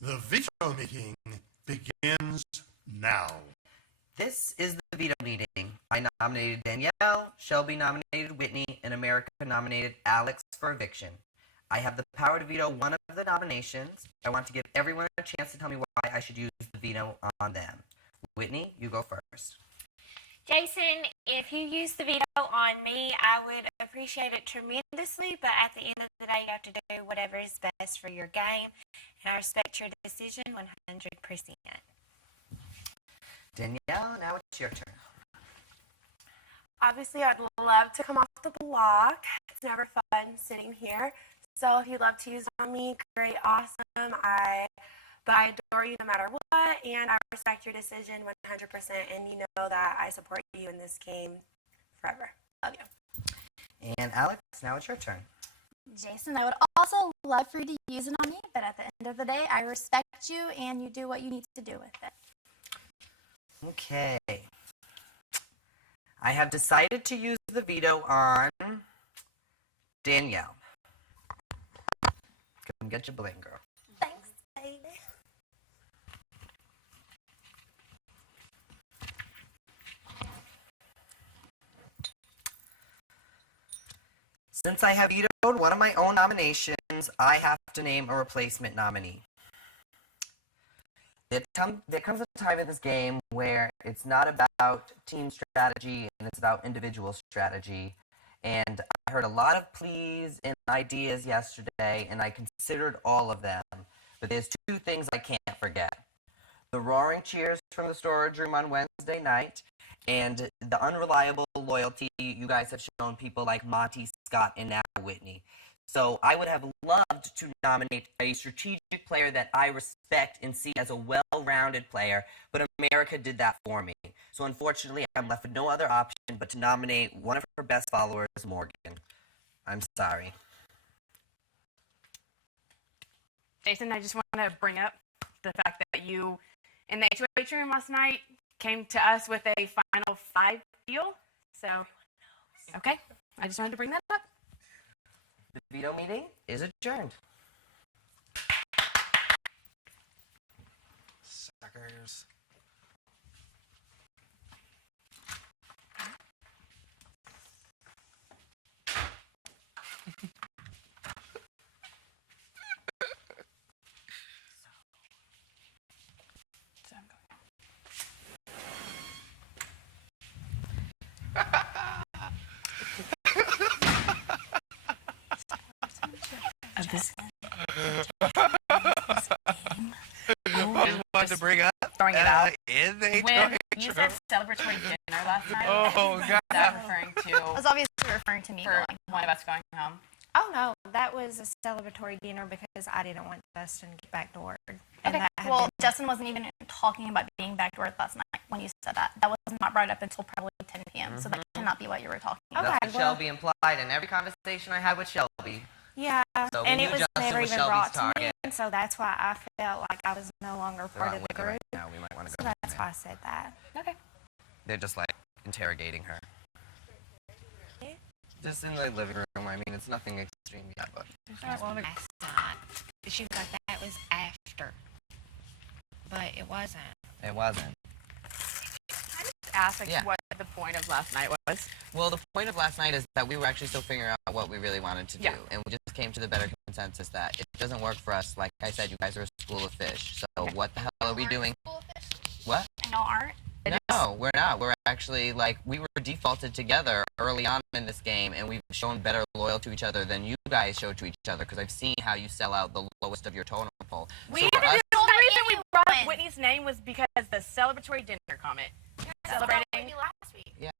The veto meeting begins now. This is the veto meeting. I nominated Danielle, Shelby nominated Whitney, and America nominated Alex for eviction. I have the power to veto one of the nominations. I want to give everyone a chance to tell me why I should use the veto on them. Whitney, you go first. Jason, if you use the veto on me, I would appreciate it tremendously, but at the end of the day, you have to do whatever is best for your game, and I respect your decision 100%. Danielle, now it's your turn. Obviously, I'd love to come off the block. It's never fun sitting here. So if you'd love to use it on me, great, awesome. But I adore you no matter what, and I respect your decision 100%, and you know that I support you in this game forever. Love you. And Alex, now it's your turn. Jason, I would also love for you to use it on me, but at the end of the day, I respect you, and you do what you need to do with it. Okay. I have decided to use the veto on Danielle. Come get your bling, girl. Thanks, baby. Since I have vetoed one of my own nominations, I have to name a replacement nominee. There comes a time in this game where it's not about team strategy and it's about individual strategy. And I heard a lot of pleas and ideas yesterday, and I considered all of them. But there's two things I can't forget. The roaring cheers from the storage room on Wednesday night, and the unreliable loyalty you guys have shown people like Monty, Scott, and now Whitney. So I would have loved to nominate a strategic player that I respect and see as a well-rounded player, but America did that for me. So unfortunately, I'm left with no other option but to nominate one of her best followers, Morgan. I'm sorry. Jason, I just want to bring up the fact that you, in the HOH room last night, came to us with a final 5 deal. So, okay, I just wanted to bring that up. The veto meeting is adjourned. Suckers. This I just wanted to bring up throwing it out. In the When you said celebratory dinner last night, Oh, was God. that referring I was to obviously referring to me for going. one of us going home? Oh, no, that was a celebratory dinner because I didn't want Dustin to get back to work. And Okay, that had well, been- Justin wasn't even talking about being back to work last night when you said that. That was not brought up until probably 10 p.m., so that cannot be what you were talking about. Okay, That's what well- Shelby implied in every conversation I had with Shelby. Yeah, So and we it knew was Justin never was even Shelby's brought to me, target. and so that's why I felt like I was no longer They're part on of the Whitney group. right now. We might want to So go. that's why I said that. Okay. They're just like interrogating her. Just in the living room. I mean, it's nothing extreme yet, but. Last night. She thought that was after. But it wasn't. It wasn't. Ask Yeah. what the point of last night was. Well, the point of last night is that we were actually still figuring out what we really wanted to do. Yeah. And we just came to the better consensus that it doesn't work for us. Like I said, you guys are a school of fish. So what the hell are we doing? What? And y'all aren't? No, we're not. We're actually, like, we were defaulted together early on in this game, and we've shown better loyalty to each other than you guys show to each other, because I've seen how you sell out the lowest of your totem pole. We So the for us, only reason we brought up When? Whitney's name was because the celebratory dinner comment. Celebrating. last week. yeah.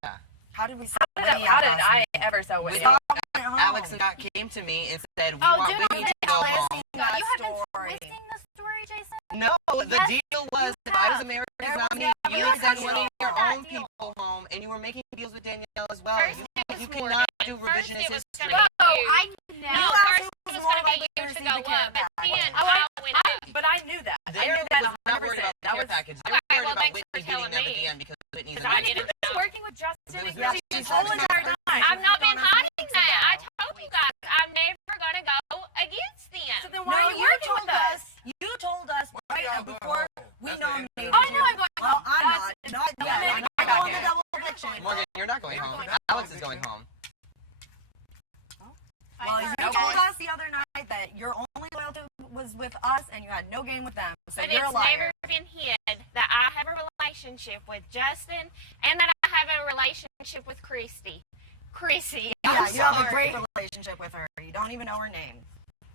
How did we How did I ever sell We Whitney? thought Alex and Scott came to me and said, we Oh, want dude, Whitney to go home. You have been twisting the story, Jason? No, the Yes, deal was if I was America's nominee, you would send one of your own people home, and you were making deals with Danielle as well. First You, it was you Morgan. cannot do First revisionist it was history. gonna be Oh, you. I No, know. first it was going to be you to go up, but then I went up. But I knew that. I They knew that was not worried 100%. about the That care was package. They Okay, were worried well, about thanks for Whitney beating telling them at the me. end because Whitney's Because a I nice didn't girl. know. working with Justin and Yeah, Chrissy she's this whole always entire been- time. I've not been hiding that. I told you guys I'm never going to go against them. So then why are you working with us? You told us with us and you had no game with them. So But you're a it's liar. never been hid that I have a relationship with Justin and that I have a relationship with Chrissy. Yeah, I'm you have a sorry. great relationship with her. You don't even know her name.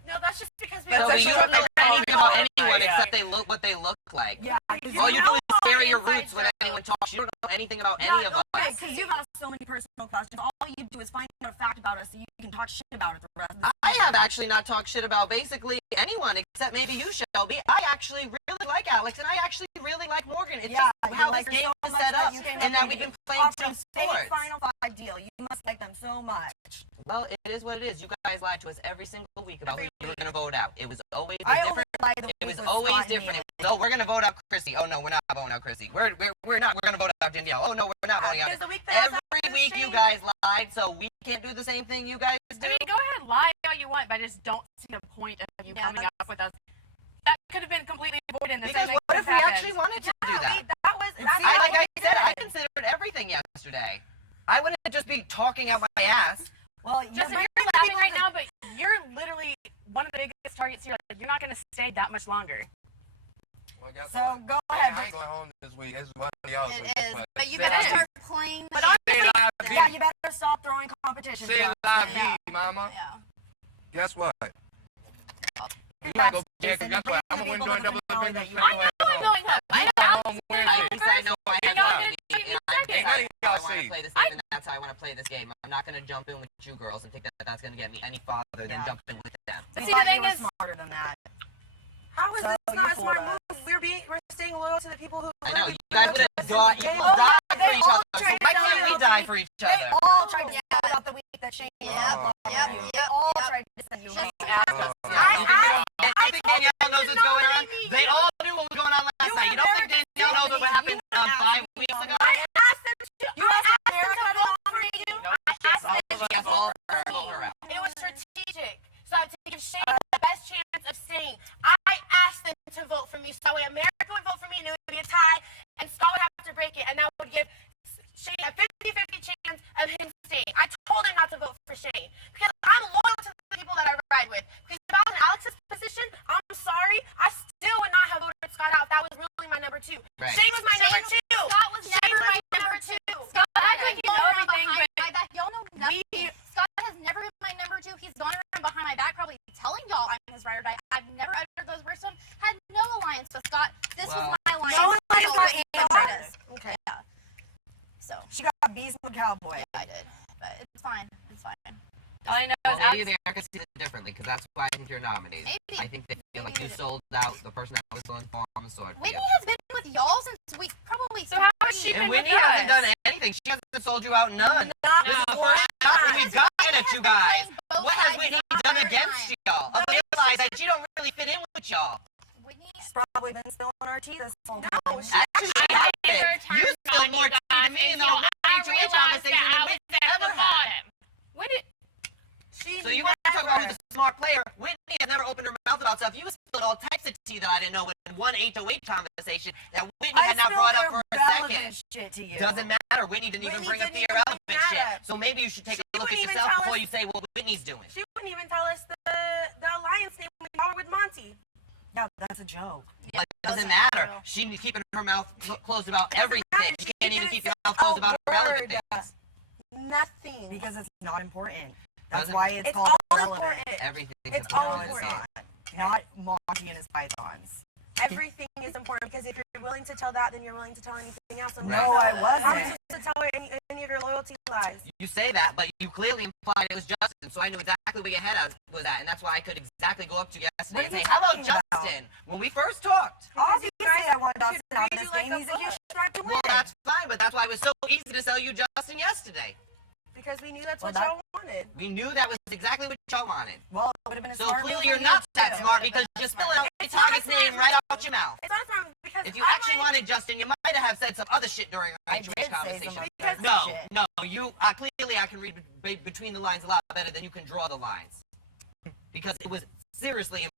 No, that's just because we So But you you don't know don't anything know about them. anyone Yeah. except what they look like. Yeah. All you do is all stare at the your inside roots when jokes. anyone talks. You don't know anything about any of us. Because you've asked so many personal questions. All you do is find out a fact about us so you can talk shit about it the rest of the I have actually not talked shit about basically anyone except maybe you, Shelby. I actually really like Alex, and I actually really like Morgan. It's Yeah, just you how like this her game so is much set that up, you came and up that we've been playing offered team a state sports. Final 5 deal. You must like them so much. Well, it is what it is. You guys lied to us every single week about who you were going to vote out. It was always I different. only lied the It week was with always Scott and different. Haley. No, we're going to vote out Chrissy. Oh, no, we're not voting out Chrissy. We're not. We're going to vote out Danielle. Oh, no, we're not voting out. because the week that Every week you guys lied, so we can't do the same thing you guys do. I mean, go ahead, lie all you want, but I just don't see the point of you coming up with us. That could have been completely avoided in the Because same what if we actually wanted to do that? Like I said, I considered everything yesterday. I wouldn't just be talking out my ass. Well, Justin, you're laughing right now, but you're literally one of the biggest targets here. Like, you're not going to stay that much longer. Well, guess So what? go I ahead. ain't going home this week. It's one of y'all. It week. is, But but you say better la start playing. But vie. honestly, Say la yeah, vie. you better stop throwing competition. Say shots. la Yeah. vie, mama. Yeah. Guess what? You might go back and guess what? I'm going to do a double business. I know I'm going home. I know At Alex is least I know I You're have not Whitney, gonna take me and I second. decide Ain't how I none of want to y'all play this game, and that's how I want to play this game. I'm not going to jump in with you girls and think that that's going to get me any farther than jumping with them. But We see, the thought thing you were is, smarter than that. How is So this you not a smart fooled us. move? We're staying loyal to the people who. I know, live you guys with would us have died, you in the will game. die they for each all other, so tried why to can't we tell die you- for each They other? all tried to sell out the week that Shane Yep, blocked yep, you. yep, They all yep. tried to send you Just home. ask us. I think Danielle knows what's going on. They all knew what was going on last night. You don't think Danielle knows what happened 5 weeks ago? I asked them to. You asked I America asked them to vote for you. I asked them to Yes, vote all for of me. her out. It was strategic, so to give Shane the best chance of staying. I asked them to vote for me, so that way America would vote for me, and it would be a tie, and Scott would have to break it, and that would give Shane a 50-50 chance of him staying. I told him not to vote for Shane because I'm loyal to the people that I ride with. Because if I was in Alex's position, I'm sorry, I still would not have voted Scott out. That was really my number 2. Right. Shane was my number 2. Scott was Shane never was my number 2. Scott, act like you know everything, behind but my back. Y'all know nothing. Scott has never been my number 2. He's gone around behind my back, probably telling y'all I'm his ride or die. I've never uttered those words to him. Had no alliance with Scott. This Well, was my alliance. No alliance So with it Scott. is. Okay. Yeah. So She got bees with cowboy. yeah, I did, but it's fine. It's fine. all I know Well, is maybe Alex. America sees it differently, because that's why I think you're nominated. Maybe. I think they feel like you sold out the person that was going to fall on the sword for Whitney you. has been with y'all since we probably. So how has she And been with Whitney hasn't us? done anything. She hasn't sold you out none. Not This is the one first shot time. we've gotten at you guys. Both What has sides Whitney the done entire against time. y'all? I realize that she don't really fit in with y'all. Whitney. She's probably been spilling our tea this whole time. Actually, she I hasn't. never You turned spilled on more you tea guys to me in the until whole I HOH realized conversation that I than was Whitney at ever the had. bottom. When did So you want to talk about who's a smart player? Whitney has never opened her mouth about stuff. You spilled all types of tea that I didn't know in one HOH conversation that Whitney had not brought up for a second. Shit to you. Doesn't matter. Whitney didn't even Whitney bring up the didn't even irrelevant bring that shit. up. So maybe you should take She a look at wouldn't even yourself tell before us- you say what Whitney's doing. She wouldn't even tell us the alliance name when y'all were with Monty. Yeah, that's a joke. But it doesn't matter. She's keeping her mouth closed about everything. She can't even keep her mouth closed about irrelevant things. Nothing. Because it's not important. That's Doesn't- why it's It's called all irrelevant. important. Everything's It's all important. No, it's not. Not Monty and his pythons. Everything is important because if you're willing to tell that, then you're willing to tell anything else. And No, I I'm wasn't. supposed to tell her any of your loyalty lies. You say that, but you clearly implied it was Justin, so I knew exactly where your head was at, and that's why I could exactly go up to you yesterday What and are say, you "Hello, talking about? Justin." When we first talked. Obviously, guys I want should Dustin out of read this you like game. a He's a book. huge Strive to win. Well, that's fine, but that's why it was so easy to sell you Justin yesterday. Because we knew that's Well, what y'all wanted. We knew that was exactly what y'all wanted. Well, it would have been a So smart clearly move you're for not you, that too. smart because you're spilling out the It's not target's a smart name right out your mouth. It's not from because If you I actually wanted Justin, you might have said some other shit during our I HOH did say conversation. some Because- No, shit. no, you clearly I can read between the lines a lot better than you can draw the lines. Because it was seriously